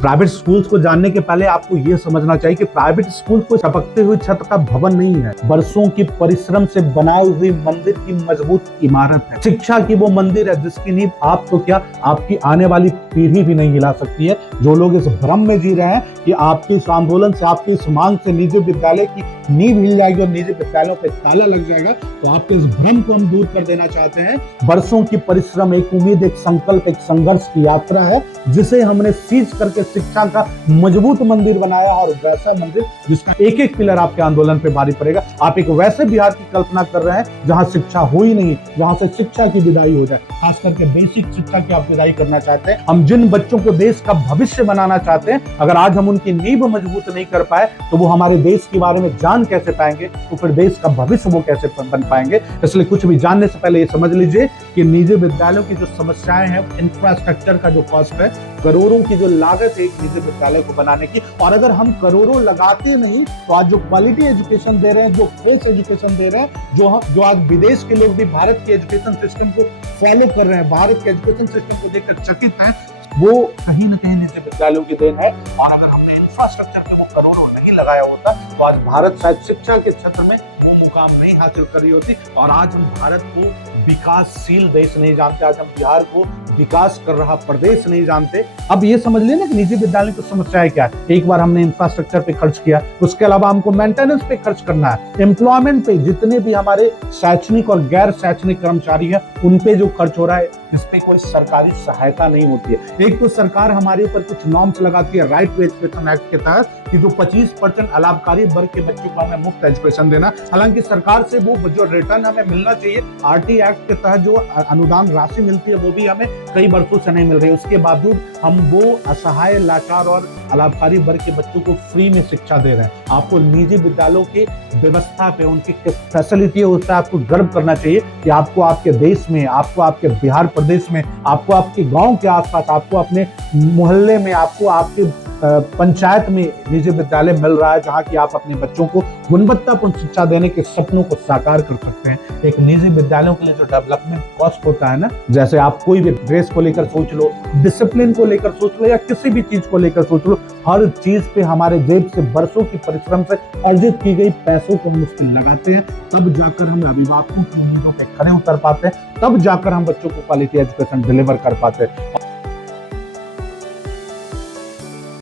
Private schools को जानने के पहले आपको यह समझना चाहिए कि प्राइवेट स्कूल कोई चपकते हुए छत का भवन नहीं है, बरसों की परिश्रम से बनाई हुई मंदिर की मजबूत इमारत है। शिक्षा की वो मंदिर है जिसकी नींव आप तो क्या, आपकी आने वाली पीढ़ी भी नहीं हिला सकती है। जो लोग इस भ्रम में जी रहे हैं कि आपके इस आंदोलन से, आपकी इस मांग से निजी विद्यालय की नींव हिल जाएगी और निजी विद्यालयों पे ताला लग जाएगा, तो आपके इस भ्रम को हम दूर कर देना चाहते हैं। बरसों की परिश्रम, एक उम्मीद, एक संकल्प, एक संघर्ष की यात्रा है जिसे हमने सीज करके शिक्षा का मजबूत मंदिर बनाया, और वैसा मंदिर जिसका एक एक पिलर आपके आंदोलन पे भारी पड़ेगा। आप एक वैसे बिहार की कल्पना कर रहे हैं जहां शिक्षा हो ही नहीं, जहां से शिक्षा की विदाई हो जाए, खास करके बेसिक शिक्षा की आप विदाई करना चाहते हैं। हम जिन बच्चों को देश का भविष्य बनाना चाहते हैं, अगर आज हम उनकी नींव मजबूत नहीं कर पाए तो वो हमारे देश के बारे में जान कैसे पाएंगे, तो फिर देश का भविष्य वो कैसे बन पाएंगे। इसलिए कुछ भी जानने से पहले ये समझ लीजिए कि निजी विद्यालयों की जो समस्याएं हैं, इंफ्रास्ट्रक्चर का जो कॉस्ट है, करोड़ों की जो लागत है एक निजी विद्यालय को बनाने की, और अगर हम करोड़ों लगाते नहीं तो आज जो क्वालिटी एजुकेशन दे रहे हैं, जो फ्रेश एजुकेशन दे रहे हैं, जो आज विदेश के लोग भी भारत के एजुकेशन सिस्टम को फॉलो कर रहे हैं, भारत के एजुकेशन सिस्टम को देखकर चकित हैं, वो कहीं ना कहीं निजी विद्यालयों की देन है। और अगर हमने इंफ्रास्ट्रक्चर पे वो करोड़ों नहीं लगाया होता तो आज भारत शायद शिक्षा के क्षेत्र में वो मुकाम नहीं हासिल कर रही होती, और आज हम भारत को विकासशील देश नहीं जानते, आज हम बिहार को विकास कर रहा प्रदेश नहीं जानते। अब ये समझ लेना कि निजी विद्यालय की समस्याएं क्या है। एक बार हमने इंफ्रास्ट्रक्चर पे खर्च किया, उसके अलावा हमको मेंटेनेंस पे खर्च करना है, एम्प्लॉयमेंट पे, जितने भी हमारे शैक्षणिक और गैर शैक्षणिक कर्मचारी हैं उन पे जो खर्च हो रहा है, इस पे कोई सरकारी सहायता नहीं होती है। एक तो सरकार हमारे ऊपर कुछ नॉर्म्स लगाती है राइट टू एजुकेशन एक्ट के तहत कि जो 25% अलाभकारी वर्ग के बच्चों को हमें मुफ्त एजुकेशन देना। हालांकि सरकार से वो जो रिटर्न हमें मिलना चाहिए, आरटी एक्ट के तहत जो अनुदान राशि मिलती है, वो भी हमें कई वर्षों से नहीं मिल रही। उसके बावजूद हम वो असहाय, लाचार और अलाभकारी वर्ग के बच्चों को फ्री में शिक्षा दे रहे हैं। आपको निजी विद्यालयों की व्यवस्था पे, उनकी फैसिलिटी है, उस पर आपको गर्व करना चाहिए कि आपको आपके देश में, आपको आपके बिहार प्रदेश में, आपको आपके गांव के आसपास, आपको अपने मोहल्ले में, आपको आपके पंचायत में निजी विद्यालय मिल रहा है जहां की आप अपने बच्चों को गुणवत्तापूर्ण शिक्षा देने के सपनों को साकार कर सकते हैं। एक निजी विद्यालयों के लिए जो डेवलपमेंट कॉस्ट होता है ना, जैसे आप कोई भी ड्रेस को लेकर सोच लो, डिसिप्लिन को लेकर सोच लो, या किसी भी चीज को लेकर सोच लो, हर चीज पे हमारे जेब से बरसों की परिश्रम से अर्जित की गई पैसों को हम उसमें लगाते हैं, तब जाकर हम अभिभावकों की उम्मीदों पे खरे उतर पाते हैं, तब जाकर हम बच्चों को क्वालिटी एजुकेशन डिलीवर कर पाते हैं।